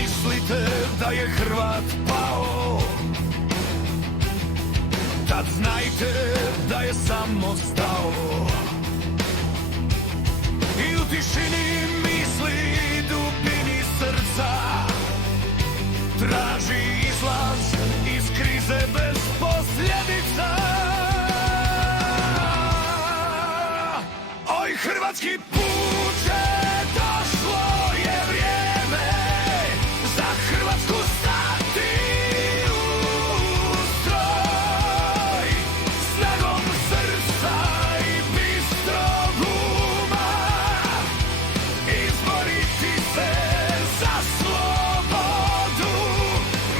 mislite da je Hrvat pao, tad znajte da je samo stao. I u tišini misli, dubini srca, traži izlaz iz krize bez posljedica. Oj, hrvatski puče, došlo je vrijeme za Hrvatsku stati u stroj, snagom srca i bistrog uma, izboriti se za slobodu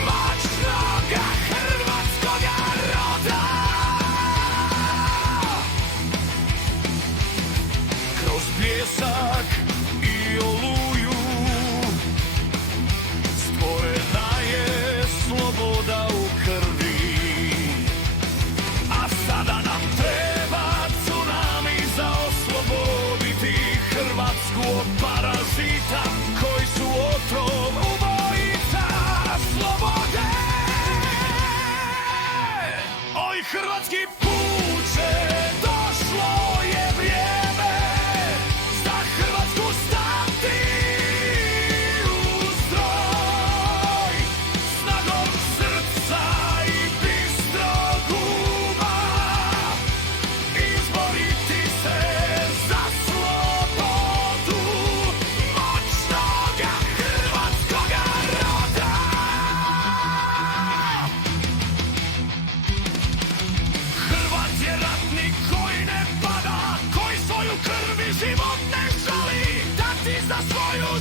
moćnoga hrvatskoga roda. Kroz bljesak i oluju stvorena je sloboda u krvi, a sada nam treba tsunami za osloboditi Hrvatsku od parazita koji su otrov ubojica slobode. Oj, hrvatski puče, došlo je vrijeme za Hrvatsku stati u stroj, snagom srca i bistrog uma, izboriti se za slobodu moćnoga hrvatskoga roda. Hrvat je ratnik koji ne pada, koji svoju krv i život ne žali dati za svoju